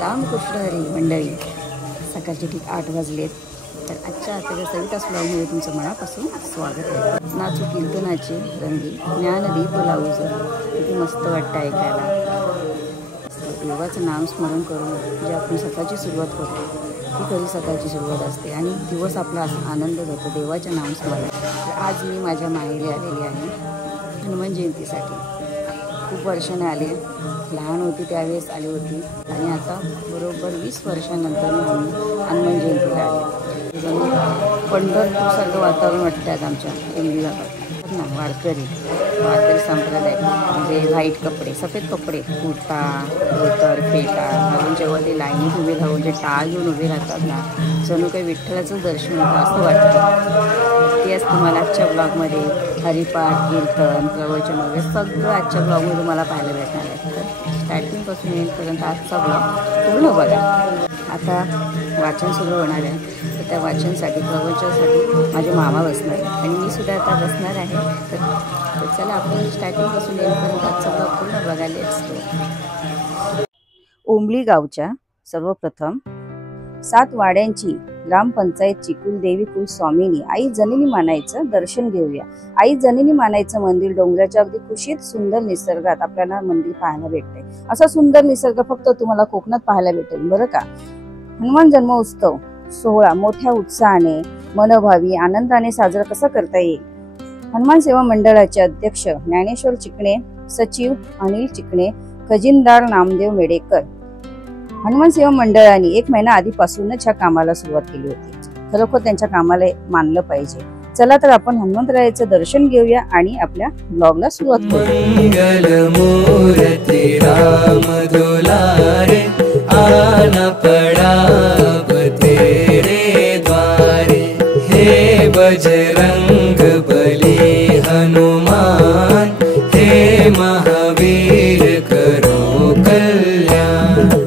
रामकृष्ण हरी मंडळी, सकाळचे ठीक 8 वाजलेत. तर आजच्या आजच्या सवितास ब्लॉगमध्ये तुमचं मनापासून स्वागत आहे. नाचू कीर्तनाची रंगी ज्ञानदीप लावूज, किती मस्त वाटतं ऐकायला. देवाचं नामस्मरण करून जे आपण सकाळची सुरुवात करतो ती खरी सकाळची सुरुवात असते आणि दिवस आपला आनंद जातो देवाच्या नामस्मरण. तर आज मी माझ्या माहेरी आलेली आहे हनुमान जयंतीसाठी. खूप वर्षाने आले, लहान होती त्यावेळेस आली होती आणि आता बरोबर 20 वर्षानंतर मी हनुमान जयंतीला आले. पंढरपूरसारखं वातावरण वाटतं आज आमच्या एमडी भागात ना. वारकरी संप्रदाय म्हणजे व्हाईट कपडे, सफेद कपडे, कुर्ता, धोतर, फेटा घालून जेव्हा ते लाईनीत उभे राहून जे टाळ घेऊन उभे राहतात ना, जणू काही विठ्ठलाचं दर्शन होतं असं वाटतं. ते आज तुम्हाला आजच्या ब्लॉगमध्ये हरिपाठ, कीर्तन, प्रवचन वगैरे सगळं आजच्या ब्लॉगमध्ये तुम्हाला पाहायला भेटणार आहे. तर स्टार्टिंगपासून येईपर्यंत आजचा ब्लॉग पूर्ण बघा. आता वाचन सुरू होणार आहे, तर त्या वाचनसाठी प्रवचनासाठी माझे मामा बसणार आहे आणि मी सुद्धा आता बसणार आहे. तर चला आपण स्टार्टिंगपासून येईपर्यंत आजचा ब्लॉग पूर्ण बघायला असतो. ओंबली गावच्या सर्वप्रथम 7 वाड्यांची ग्रामपंचायतची कुलदेवी कुलस्वामिनी आई जननी मानायचं दर्शन घेऊया. आई जननी मानायचं मंदिर डोंगराच्या अगदी कुशीत सुंदर निसर्गात आपल्याला मंदिर पाहायला भेटते. असा सुंदर निसर्ग फक्त तुम्हाला कोकणात पाहायला भेटेल बरं का. हनुमान जन्मोत्सव सोहळा मोठ्या उत्साहाने मनोभावी आनंदाने साजरा कसा करता येईल. हनुमान सेवा मंडळाचे अध्यक्ष ज्ञानेश्वर चिकणे, सचिव अनिल चिकणे, खजिनदार नामदेव मेडेकर. हनुमान सेवा मंडळाने 1 महिना आधीपासूनच ह्या कामाला सुरुवात केली होती. खरोखर त्यांच्या कामाला मानलं पाहिजे. चला तर आपण हनुमंतरायाचं दर्शन घेऊया आणि आपल्या ब्लॉगला सुरुवात करूया. मंगल मूर्ती राम दुलारे आना पड़ा तेरे द्वारे. हे बजरंग बली हनुमान, हे महावीर करो कल्याण.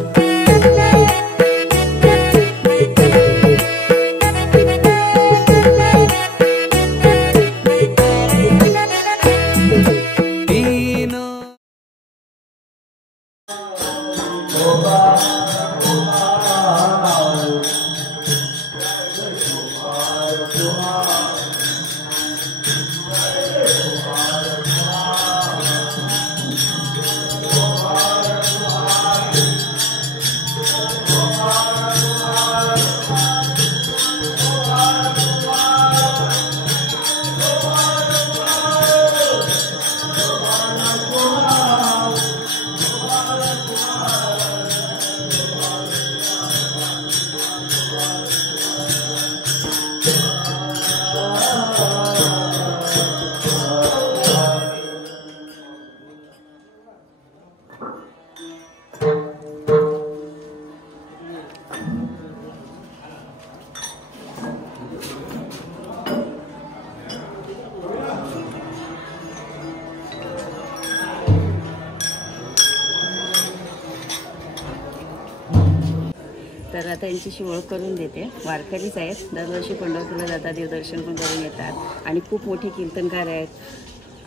तर आता यांची ओळख करून देते. वारकरीच आहेत, दरवर्षी पंढरपूरला जातात, देवदर्शन पण करून येतात आणि खूप मोठे कीर्तनकार आहेत.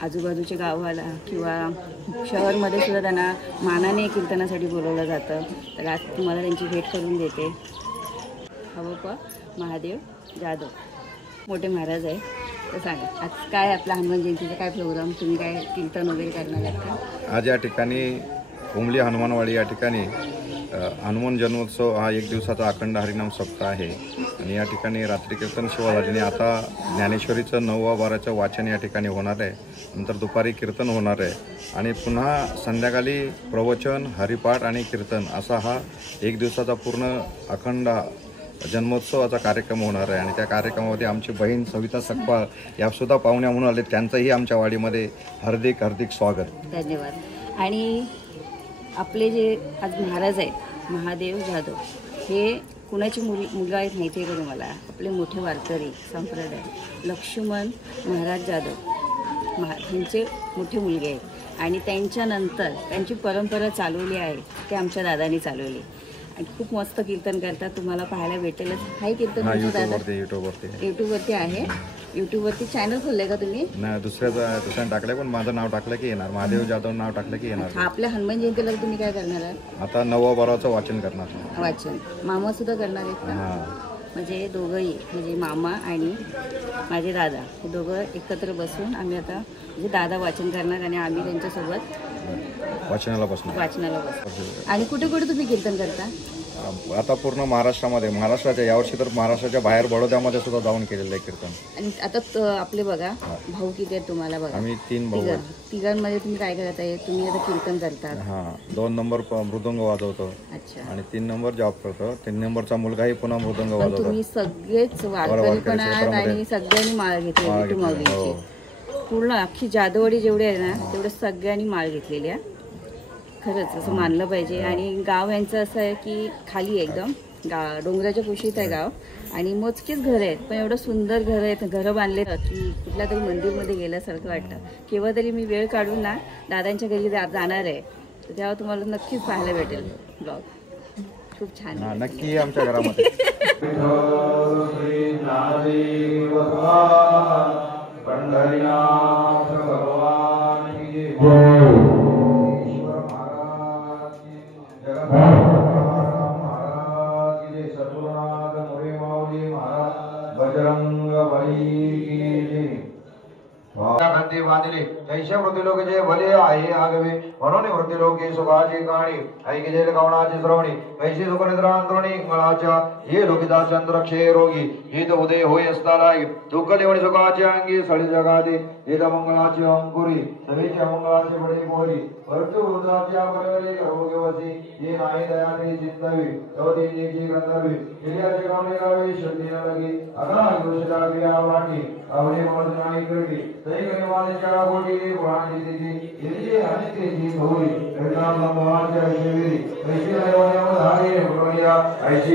आजूबाजूच्या गावाला किंवा शहरमध्ये सुद्धा त्यांना मानाने कीर्तनासाठी बोलवलं जातं. तर आज तुम्हाला त्यांची भेट करून देते. हवप्पा महादेव जाधव मोठे महाराज आहे. तर सांगा आज काय आपला हनुमान जयंतीचा काय प्रोग्राम, तुम्ही काय कीर्तन वगैरे करणार आहेत का? आज या ठिकाणी ओंबली हनुमानवाडी या ठिकाणी हनुमान जन्मोत्सव हा 1 दिवसाचा अखंड हरिनाम सप्ताह आहे आणि या ठिकाणी रात्री कीर्तन शिवा झाल्याने आता ज्ञानेश्वरीचं 9-12चं वाचन या ठिकाणी होणार आहे. नंतर दुपारी कीर्तन होणार आहे आणि पुन्हा संध्याकाळी प्रवचन, हरिपाठ आणि कीर्तन असा हा 1 दिवसाचा पूर्ण अखंड जन्मोत्सवाचा कार्यक्रम होणार आहे. आणि त्या कार्यक्रमामध्ये आमची बहीण सविता सकपाळ यासुद्धा पाहुण्या म्हणून आले. त्यांचंही आमच्या वाडीमध्ये हार्दिक हार्दिक स्वागत. धन्यवाद. आणि आपले जे आज महाराज आहेत महादेव जाधव, हे कुणाची मुलं आहेत माहिती आहे का तुम्हाला? आपले मोठे वारकरी संप्रदाय लक्ष्मण महाराज जाधव ह्यांचे मोठे मुलगे आहेत आणि त्यांच्यानंतर त्यांची परंपरा चालवली आहे ते आमच्या दादांनी चालवली आणि खूप मस्त कीर्तन करतात. तुम्हाला पाहायला भेटेलच. हाय कीर्तन दादा यूट्यूबवरती आहे. यूट्यूबवरती चॅनल खोललंय का तुम्ही? नाही, दुसऱ्यानं टाकलंय, पण माझं नाव टाकलं की येणार. महादेव जाधव नाव टाकलं की येणार. आपल्या हनुमान जयंतीला तुम्ही काय करणार आहे? आता 9-12चं वाचन करणार. वाचन मामा सुद्धा करणार आहेत का? हां, म्हणजे दोघंही, म्हणजे मामा आणि माझे दादा हे दोघं एकत्र बसून आम्ही आता म्हणजे दादा वाचन करणार आणि आम्ही त्यांच्यासोबत वाचनाला बसणार. बसू. आणि कुठे कुठे तुम्ही कीर्तन करता? आता पूर्ण महाराष्ट्रामध्ये, महाराष्ट्राच्या यावर्षी तर महाराष्ट्राच्या बाहेर बडोद्यामध्ये सुद्धा जाऊन केलेलं आहे कीर्तन. आणि आता आपले बघा भाऊ किती आहेत तुम्हाला? बघा आम्ही 3 भाऊ आहेत. तिघांमध्ये तुम्ही काय करत आहे? तुम्ही आता कीर्तन करतात. हां, 2 नंबर मृदंग वाजवतो. अच्छा. आणि 3 नंबर जॉब करतो. 3 नंबरचा मुलगाही पुन्हा मृदंग वाजवतो. तुम्ही सगळेच वारकरी पण आहात आणि सगळ्यांनी माळ घेतली माऊलीची. पूर्ण अख्खी जादवडी जेवढी आहे ना तेवढं सगळ्यांनी माळ घेतलेली आहे. खरंच असं मानलं पाहिजे. आणि गाव यांचं असं आहे की खाली एकदम डोंगराच्या कुशीत आहे गाव आणि मोजकीच घरं आहेत, पण एवढं सुंदर घरं आहेत. घरं बांधले की कुठल्या तरी मंदिरमध्ये गेल्यासारखं वाटतं. केव्हा तरी मी वेळ काढून ना दादांच्या घरी जाणार आहे, तर तेव्हा तुम्हाला नक्कीच पाहायला भेटेल ब्लॉग. खूप छान. नक्की आमच्या घरामध्ये. पंढरीनाथ भगवान की जय. ईश्वर महाराज की महाराज की जय. सद्गुरुनाथ मोरे माऊली महाराज बजरंग बली की जय. खांती बांधली जैसे मृत्यूलोक जे भले आहे आगवे, म्हणून मृत्यूलोके सुखाची कहाणी ऐकी जेल कवणाची श्रवणी. कैसी सुख निद्रांतरणी इंगळाच्या हे लोकिता चंद्रक्षे रोगी हित उदय होय असतालाई. दुःख लेवणी सुखाचे अंगी सळी जगाते हेत मंगळाचे अंकुरी सवेचे मंगळाचे बडे मोहरी. परंतु वृद्धाच्या बरोबरी करोगवसी हे नाही दयाने चिंतावी तवती नेची गंधर्वी. हिर्याचे गावणे गावे शुद्धी न लगी अगला गोष्टा क्रिया वाटी आवडे मर्द नाही करडी. तै गणवाच्या गोटी पुराणी तिथी हिरजी अनित्याची भोरी हरिनाम भगवानच्या शिवेरी कैसी देवाने धारे भगवया ऐशी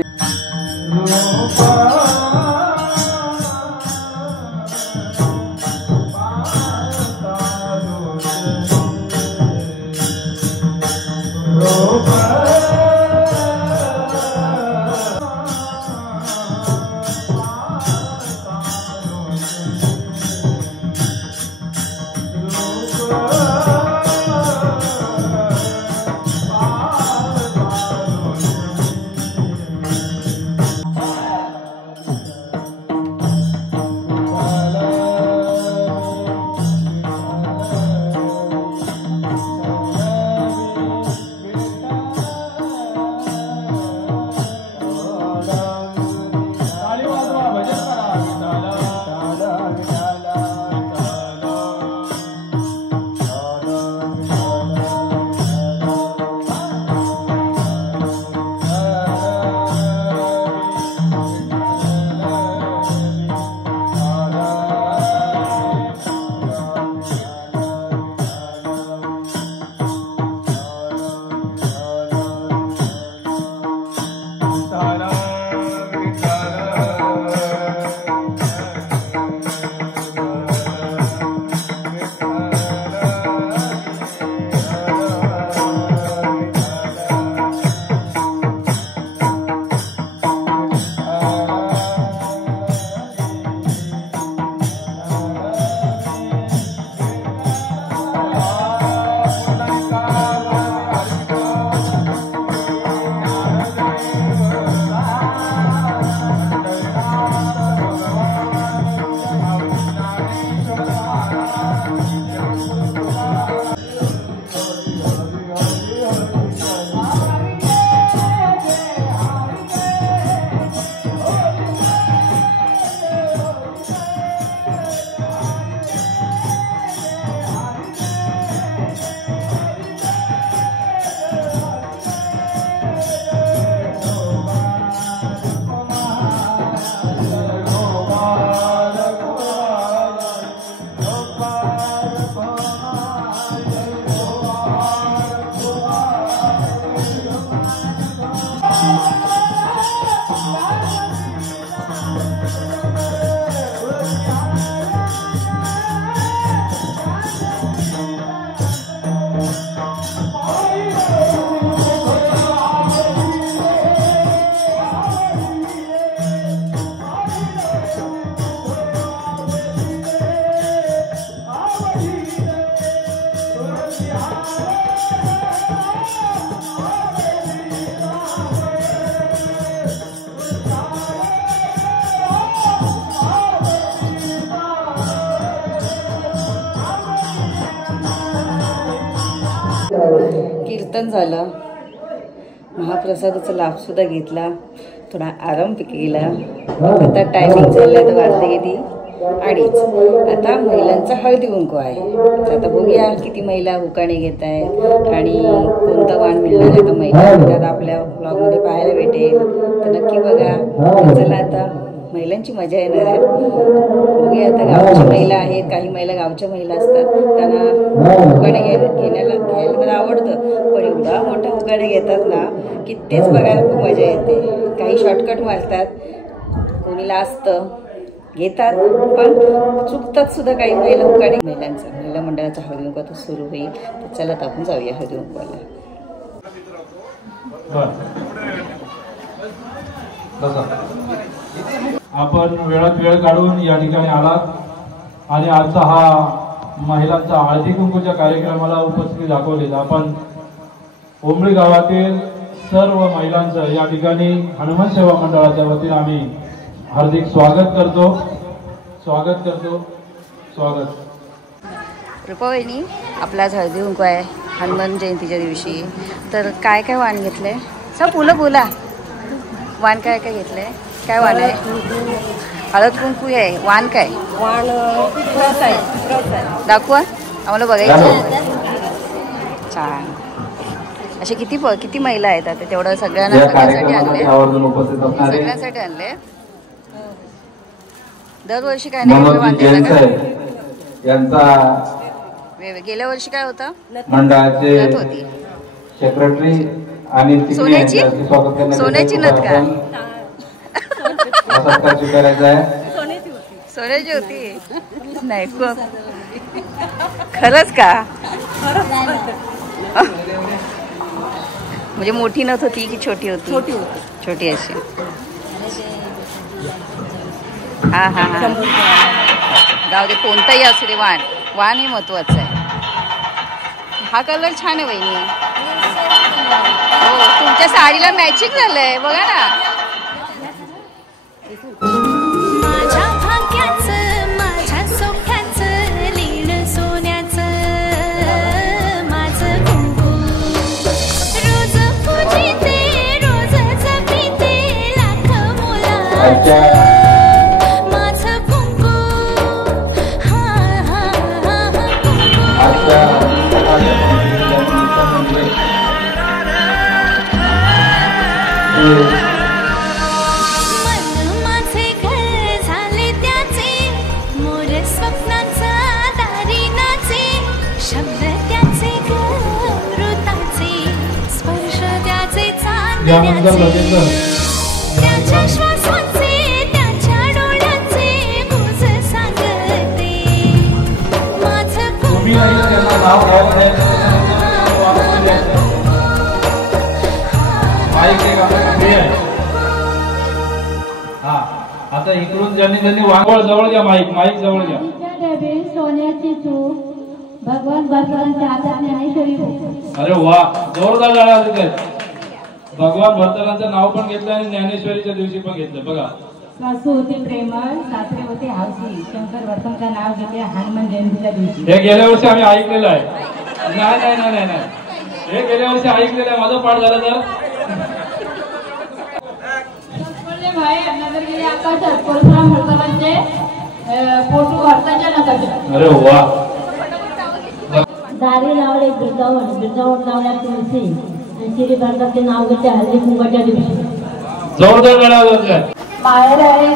दर्शन झालं, महाप्रसादाचा लाभसुद्धा घेतला, थोडा आराम केला. आता टायमिंग झालं तर वाजले किती 2:30. आता महिलांचा हळदी कुंकू आहे. तर आता बघूया किती महिला उकाणे घेत आहेत आणि कोणतं वाण मिळणार आहे. तर महिला म्हणतात आपल्या ब्लॉगमध्ये पाहायला भेटेल, तर नक्की बघा. तर चला आता महिलांची मजा येणार आहे. बघूया आता गावची महिला आहेत, काही महिला गावच्या महिला असतात, त्यांना उकाणे घ्यायला तर आवडतं, पण एवढा मोठा उकाणे घेतात ना की तेच बघायला खूप मजा येते. काही शॉर्टकट मारतात, कोणी लाजतं, घेतात पण चुकतात सुद्धा काही महिला उकाणे. महिला मंडळाचा हळदी कुंकू आता सुरू होईल. तर चला तर आपण जाऊया हळदी कुंकवाला. आपण वेळात वेळ काढून या ठिकाणी आलात आणि आजचा हा महिलांचा हळदी कुंकूच्या कार्यक्रमाला उपस्थिती दाखवली. आपण ओंबळी गावातील सर्व महिलांचं या ठिकाणी हनुमान सेवा मंडळाच्या वतीने आम्ही हार्दिक स्वागत करतो. रुपावहिनी, आपला आज हळदी कुंकू आहे हनुमान जयंतीच्या दिवशी. तर काय काय वाण घेतलंय? सब बोला वाण काय काय घेतलंय? काय वाण आहे? हळद कुंकू आहे. वाण काय? वाण दाखवा आम्हाला बघायचं. छान. असे किती महिला आहेत आता? तेवढं सगळ्यांसाठी आणले, सगळ्यांसाठी आणले. दरवर्षी काय नाही गेल्या वर्षी काय होतं? मंडळाचे होती सेक्रेटरी आणि सोन्याची नथ का? सोन्याची होती? नाही खरंच का? म्हणजे मोठी नथ होती की छोटी होती? छोटी अशी. हा हा हा. जाऊ दे, कोणताही असू दे, वाण हे महत्वाचं आहे. हा कलर छान आहे वहिनी. हो, तुमच्या साडीला मॅचिंग झालंय बघा ना. माझ्या भाग्याचं, माझ्या सोख्याचं, लीन सोन्याचं माझं कुंकू. रोज पूजिते, रोज जपिते, लाख मुलाचं माझं कुंकू. हा हा हा कुंकू. मन माझे घर झाले त्याचे, मोर स्वप्नाचा दारी नाचे, शब्द त्याचे गृताचे, स्पर्श त्याचे चांदण्याचे, त्याच्या श्वासाचे, त्याच्या डोळ्याचे गुज सांगते माझं कुंकू. हा, आता इकडून ज्यांनी वांगवळ जवळ घ्या, माईक जवळ घ्या. सोन्याची चूक भगवान भरतरांच्या हातात ज्ञानेश्वरी. अरे वा, जोरदार टाळ्या वाजवतायत. भगवान भरतरांचं नाव पण घेतलं आणि ज्ञानेश्वरीच्या दिवशी पण घेतलं. बघा, सासू होते प्रेमळ, सासरे होते हौसी. शंकर भरतरांचं नाव घेतले हनुमान जयंतीच्या दिवशी. हे गेल्या वर्षी आम्ही ऐकलेलं आहे. नाही, हे गेल्या वर्षी ऐकलेलं आहे. माझं पाठ झालं तर परशुराम भरतरांचे फोटो भरताच्या नकाशा. अरे वा. दारी लावले बिरजावण लावल्या तुळशी आणि श्री भरताचे नाव घेते हळदी कुंकवाच्या दिवशी. जोरदार टाळ्या वाजवतायत. माहेर आहे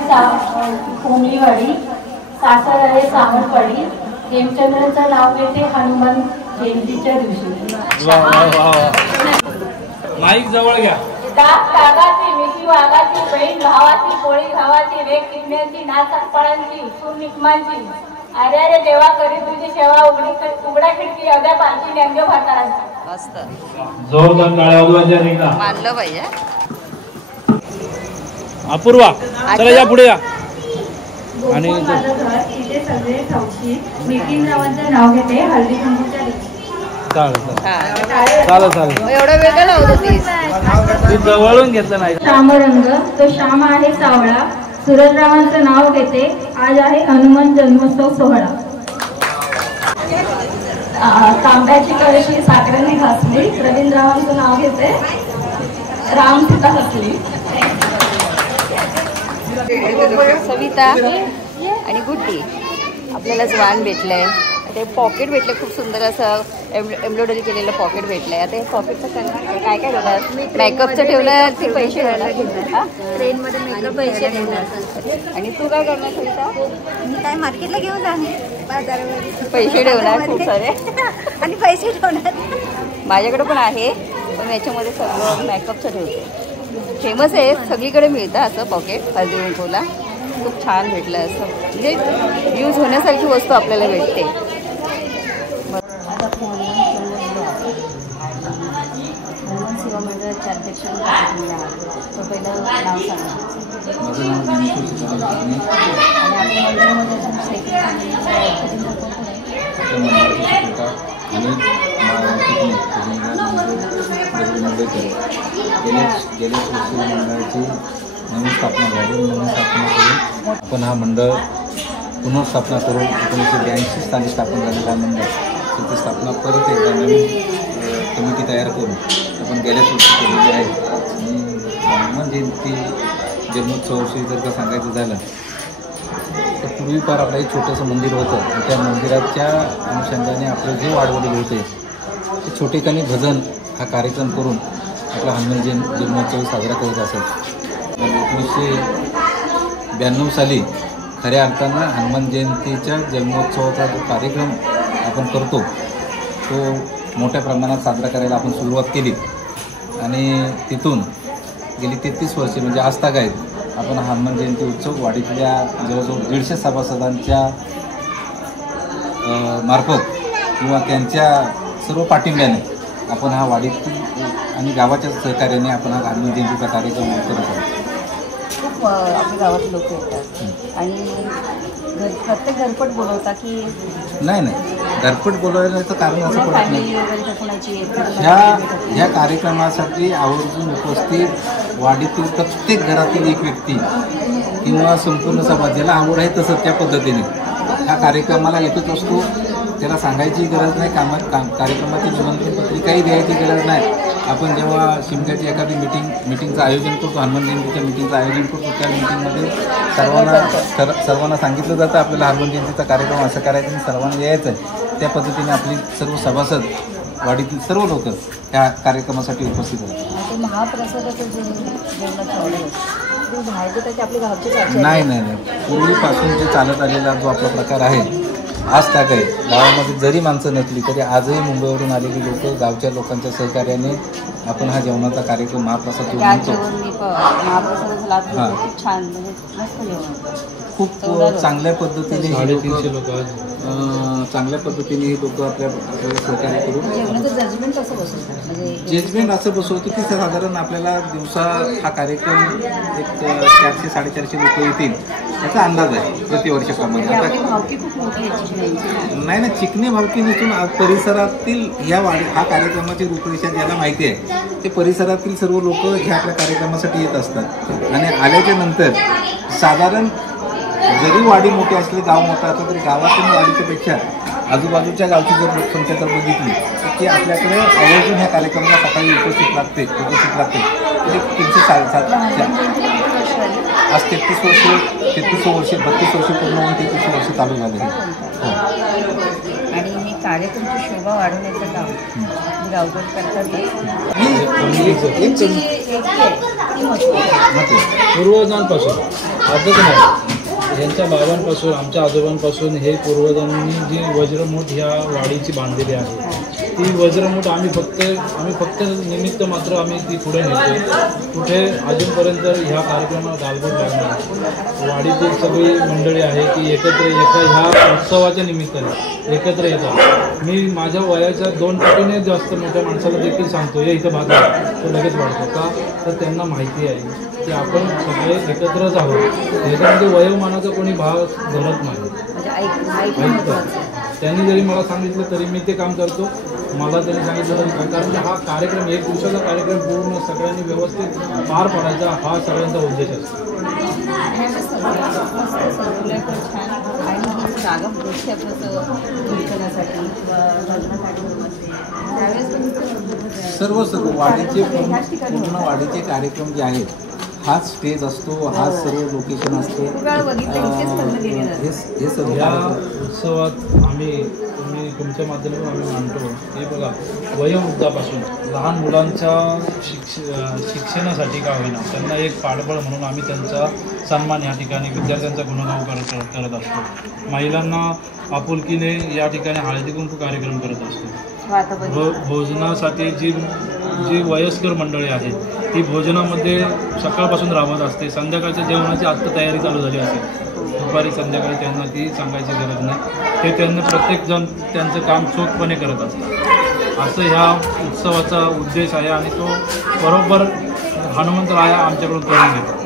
कोंबलीवाडी, सासर आहे सावंतवाडी. हेमचंद्राचं नाव घेते हनुमान जयंतीच्या दिवशी. माईक जवळ घ्या. कागाची मिठी वाघाची, बहीण भावाची, पोळी भावाची, रेख किडण्याची, नाचक फळांची, सून निकमांची. अरे अरे देवा करी तुझी सेवा, उघडा खिडकी अवघ्या पालखी नेमके भरतारांची. मस्त. जोरदार टाळ्या वाजवायच्या एकदा. मानलं पाहिजे. अपूर्वा, चला या पुढे या. आणि इथे सगळे ठौशी मिटिंगरावांचं नाव घेते हळदी कुंकूच्या दिवशी. चालेल. एवढं वेगळं लावत होतीस. तू जवळून घेतलं नाही. श्यामरंग, तो श्याम आहे सावळा. सुरजरावांचं नाव घेते. आज आहे हनुमान जन्मोत्सव सोहळा. तांब्याची कळशी साखरेने घासली. रवींद्ररावांचं नाव घेते. राम सीता हसली. सविता आणि गुड्डी आपल्याला वाण भेटलंय. ते पॉकेट भेटलं खूप सुंदर असं एम्ब्रॉयडरी केलेलं पॉकेट भेटलंय. आता हे पॉकेटचं काय काय ठेवणार? मेकअपचं ठेवलं ते पैसे ठेवणार. ट्रेनमध्ये मेकअप पैसे ठेवणार. आणि तू काय करणार सविता? मी काय मार्केटला घेऊन जाणे बाजारामध्ये पैसे ठेवणार खूप सारे आणि पैसे ठेवणार. माझ्याकडे पण आहे, पण याच्यामध्ये सगळं मेकअपचं ठेवते. फेमस आहे, सगळीकडे मिळतं असं पॉकेट. हळदी कुंकूला खूप छान भेटलं असं, म्हणजे यूज होण्यासारखी वस्तू आपल्याला भेटते. आता हनुमान सेवा मंडळाचे अध्यक्ष तो पहिलं नाव सांगा. माझं नाव ज्ञानेश्वर आणि आपल्या मंडळामध्ये गेल्या मंडळाची नवीन स्थापना झाली. नवीन स्थापना करून आपण हा मंडळ पुनर्स्थापना करून 1982 साली स्थापन झालेला मंडळ त्याची स्थापना परत एकदा नवीन कमिटी तयार करून आपण गेल्याच वर्षी केलेली आहे. आणि हनुमान जयंती जन्मोत्सवाविषयी जर का सांगायचं झालं तर पूर्वी फार आपलं एक छोटंसं मंदिर होतं. त्या मंदिराच्या अनुषंगाने आपले जे वाढवलेले होते ते छोटेखानी भजन हा कार्यक्रम करून आपला हनुमान जन्मोत्सव साजरा करत असत. 1992 साली खऱ्या अर्थानं हनुमान जयंतीच्या जन्मोत्सवाचा जो कार्यक्रम आपण करतो तो मोठ्या प्रमाणात साजरा करायला आपण सुरुवात केली. आणि तिथून गेली 33 वर्षे म्हणजे आजतागायत आपण हनुमान जयंती उत्सव वाडीतल्या जवळजवळ 150 सभासदांच्या मार्फत किंवा त्यांच्या सर्व पाठिंब्याने आपण हा वाडीतील आणि गावाच्या सहकार्याने आपण हा हनुमान जयंतीचा कार्यक्रम करत आहोत. खूप आपल्या गावातले लोक येतात आणि प्रत्येक घरपट बोलवता की नाही घरपट बोलवण्याचं कारण असं पडत नाही. फॅमिली वगैरे कोणाची ह्या कार्यक्रमासाठी आवर्जून उपस्थित वाडीतील प्रत्येक घरातील एक व्यक्ती किंवा संपूर्ण समाज ज्याला आवड आहे तसं त्या पद्धतीने ह्या कार्यक्रमाला येतच असतो. त्याला सांगायची गरज नाही. कार्यक्रमाची निमंत्रण पत्रिकाही द्यायची गरज नाही. आपण जेव्हा शिमग्याची एखादी मिटिंगचं आयोजन करतो, हनुमान जयंतीच्या मिटिंगचं आयोजन करतो, त्या मिटिंगमध्ये सर्वांना सांगितलं जातं आपल्याला हनुमान जयंतीचा कार्यक्रम असं करायचा आणि सर्वांना यायचं आहे. त्या पद्धतीने आपली सर्व सभासद वाडीतील सर्व लोक त्या कार्यक्रमासाठी उपस्थित होतात. महाप्रसादाचं जेवणाचं ऑर्डर बाहेर त्याची आपली गावची नाही पूर्वीपासून जे चालत आलेला जो आपला प्रकार आहे आज ताक आहे. गावामध्ये जरी माणसं नसली तरी आजही मुंबईवरून आलेली लोक गावच्या लोकांच्या सहकार्याने आपण हा जेवणाचा कार्यक्रम महाप्रसाद म्हणतो. खूप छान म्हणजे मस्त जेवण खूप चांगल्या पद्धतीने हे लोक आपल्याला सहकार्य करून जेवणाचं जजमेंट असं बसवतात. म्हणजे जजमेंट असं बसवतो की साधारण आपल्याला दिवसा हा कार्यक्रम एक 400-450 लोक येतील याचा अंदाज आहे प्रतिवर्षाप्रमाणे. आता भावकी खूप मोठी आहे. नाही चिकणी भावकी नसून परिसरातील हा कार्यक्रमाची रूपरेषा ज्याला माहिती आहे ते परिसरातील सर्व लोक ह्या आपल्या कार्यक्रमासाठी येत असतात. आणि आल्याच्या नंतर साधारण जरी वाडी मोठी असली गाव मोठा असला तरी गावातील वाडीच्या पेक्षा आजूबाजूच्या गावची जर लोकसंख्या जर बघितली तर ती आपल्याकडे आवर्जून ह्या कार्यक्रमाला सकाळी उपस्थित राहते. तरी 307 आज 33 वर्षे 32 वर्ष पूर्ण होऊन 33 वर्ष चालू झाले. हो. आणि हे कार्यक्रमची शोभा वाढवण्याचं काम गावकर करतात. पूर्वजांपासून आजच नाही, यांच्या बाबांपासून आमच्या आजोबांपासून हे पूर्वजांनी जी वज्रमूठ ह्या वाडीची बांधलेली आहे ती वज्रमूठ आम्ही फक्त निमित्त मात्र आम्ही ती पुढे नेतो. कुठे अजूनपर्यंत ह्या कार्यक्रमाला गालबोट लागणार. वाडीतील सगळी मंडळी आहे की एकत्र ह्या उत्सवाच्या निमित्ताने एकत्र येतात. मी माझ्या वयाच्या 2 पटीने जास्त मोठ्या माणसाला देखील सांगतो हे इथं भाग तो लगेच वाढतो का तर त्यांना माहिती आहे की आपण सगळे एकत्रच आहोत. ह्याच्यामध्ये वयोमानाचा कोणी भाग धरत नाही. त्यांनी जरी मला सांगितलं तरी मी ते काम करतो. मला त्यांनी सांगितलं तरी कारण की हा कार्यक्रम 1 दिवसाचा कार्यक्रम पूर्ण सगळ्यांनी व्यवस्थित पार पाडायचा हा सगळ्यांचा उद्देश असतो. जागा मोठी आपलं कीर्तनासाठी किंवा भजन कार्यक्रमाचे त्यावेळेस सर्व वाडीचे पूर्ण वाडीचे कार्यक्रम जे आहेत हाच स्टेज असतो, हाच सर्व लोकेशन असते. हे सर्व या उत्सवात आम्ही तुमच्या माध्यमातून आम्ही मानतो हे बघा, वयोवृद्धापासून लहान मुलांच्या शिक्षणासाठी का होईना त्यांना एक पाठबळ म्हणून आम्ही त्यांचा सन्मान या ठिकाणी विद्यार्थ्यांचा गुणगान करत असतो. महिलांना आपुलकीने या ठिकाणी हळदी कुंकू कार्यक्रम करत असतो. भोजनासाठी जी वयस्कर मंडळी आहेत ती भोजनामध्ये सकाळपासून राबत असते. संध्याकाळच्या जेवणाची आत्ता तयारी चालू झाली असेल, दुपारी संध्याकाळी त्यांना ती सांगायची गरज नाही. ते त्यांना प्रत्येकजण त्यांचं काम चोखपणे करत असतात. असं ह्या उत्सवाचा उद्देश आहे आणि तो बरोबर हनुमंतराय आमच्याकडून करून घेतो.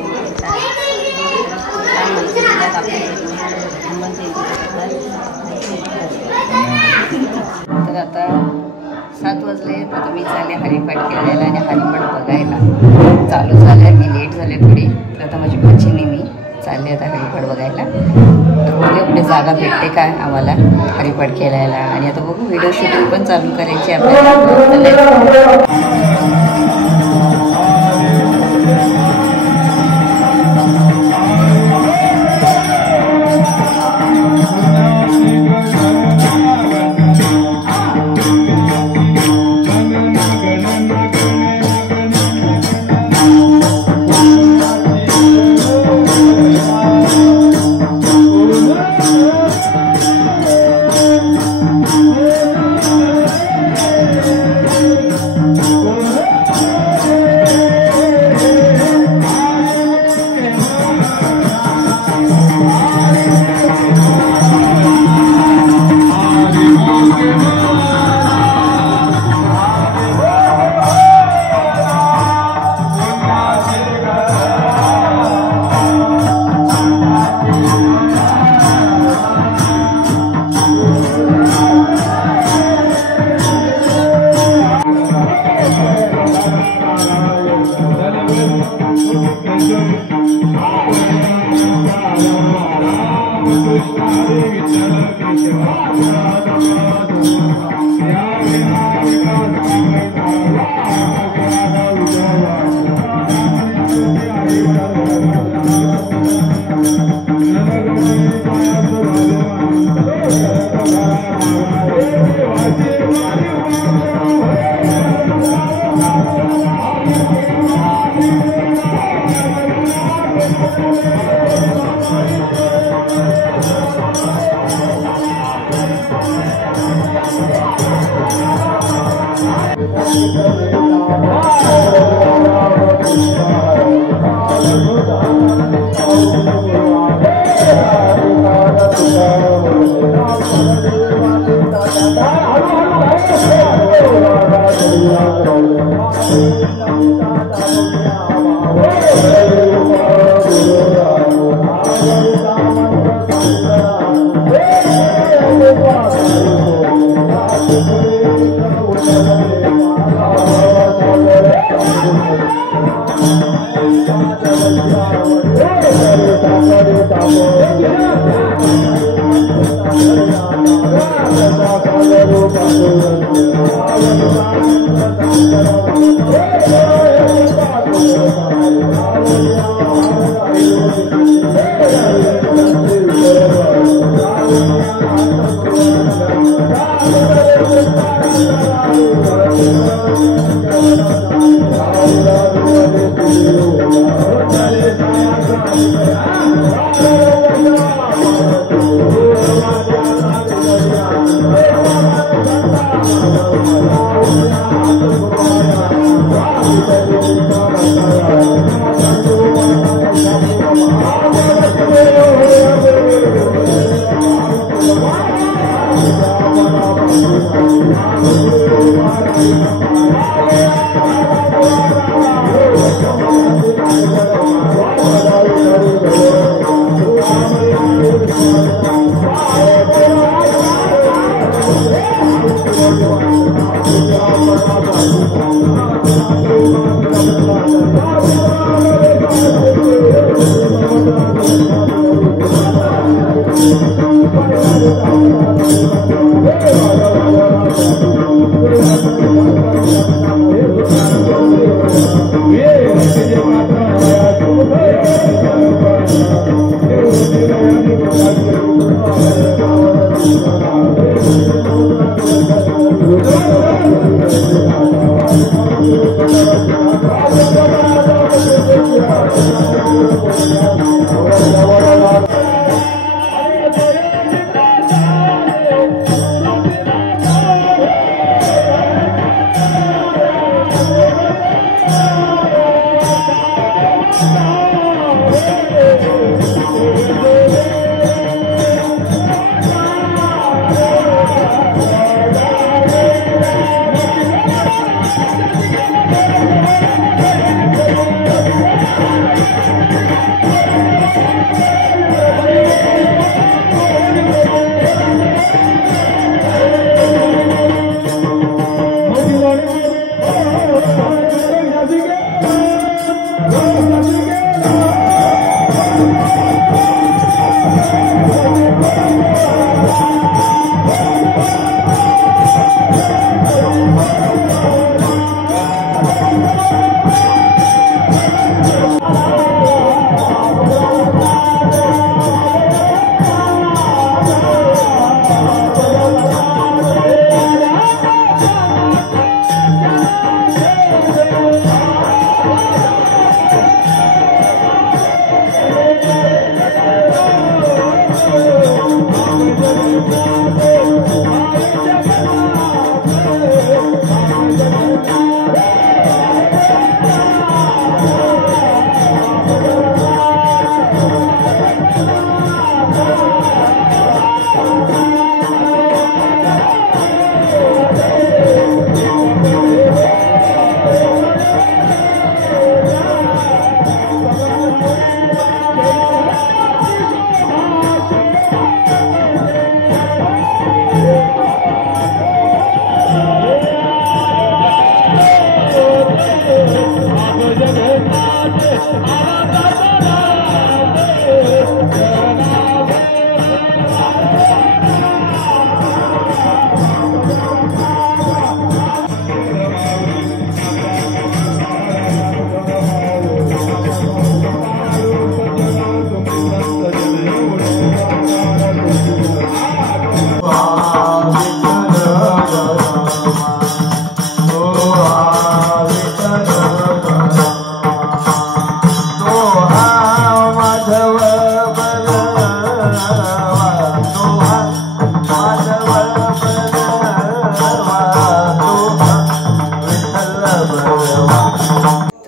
तर आता 7 वाजले. आता मी चालले हरिपाठ खेळायला आणि हरिपाठ बघायला. चालू झालं, मी लेट झाले थोडी. तर आता माझी बहिणी मी चालले आता हरिपाठ बघायला. तर बघूया कुठे जागा भेटते काय आम्हाला हरिपाठ खेळायला. आणि आता बघू व्हिडिओ शूटिंग पण चालू करायची आपल्याला.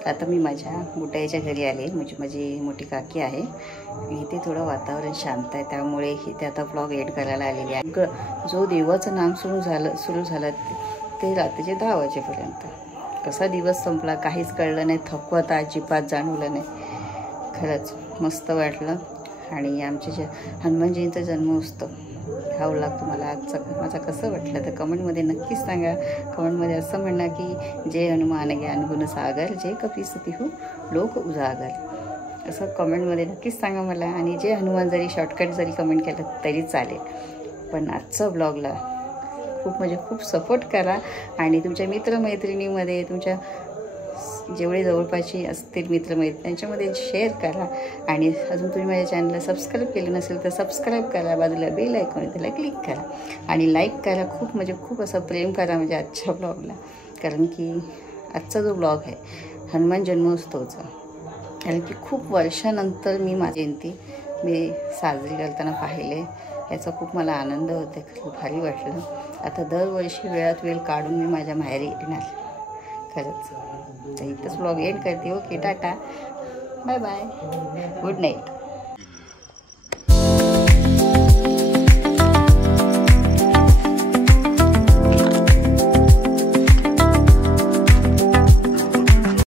आता मी माझ्या मोठ्याच्या घरी आले, म्हणजे माझी मोठी काकी आहे. इथे थोडं वातावरण शांत आहे, त्यामुळे इथे आता ब्लॉग एड करायला आलेली आहे. जो देवाचं नाम सुरू झालं ते रात्रीचे 10 वाजेपर्यंत. कसा दिवस संपला काहीच कळलं नाही, थकवत अजिबात जाणवलं नाही. खरंच मस्त वाटलं. आणि आमच्या जे हनुमान जयंतीचा जन्मोत्सव हा व्लॉग तुम्हाला आजचा माझा कसं वाटलं तर कमेंटमध्ये नक्कीच सांगा. कमेंटमध्ये असं म्हणा की जय हनुमान ज्ञान गुण सागर, जय कपीसती हो लोक उजागर, असं कमेंटमध्ये नक्कीच सांगा मला. आणि जय हनुमान जरी शॉर्टकट जरी कमेंट केलं तरी चालेल. पण आजचं ब्लॉगला खूप सपोर्ट करा. आणि तुमच्या मित्रमैत्रिणीमध्ये तुमच्या जेवढे जवळपासचे असतील मित्रमैत्रिणी त्यांच्यामध्ये शेअर करा. आणि अजून तुम्ही माझ्या चॅनलला सबस्क्राईब केलं नसेल तर सबस्क्राईब करा, बाजूला बेल आयकॉन त्याला क्लिक करा आणि लाईक करा. खूप असं प्रेम करा म्हणजे आजच्या ब्लॉगला. कारण की आजचा जो ब्लॉग आहे हनुमान जन्मोत्सवचा, कारण की खूप वर्षानंतर मी माझी जयंती साजरी करताना पाहिले. याचा खूप मला आनंद होते, खूप भारी वाटलं. आता दरवर्षी वेळात वेळ काढून मी माझ्या माहेरी येणार खरंच. तर इथंच ब्लॉग एंड करते. Okay, tata, bye bye, good night.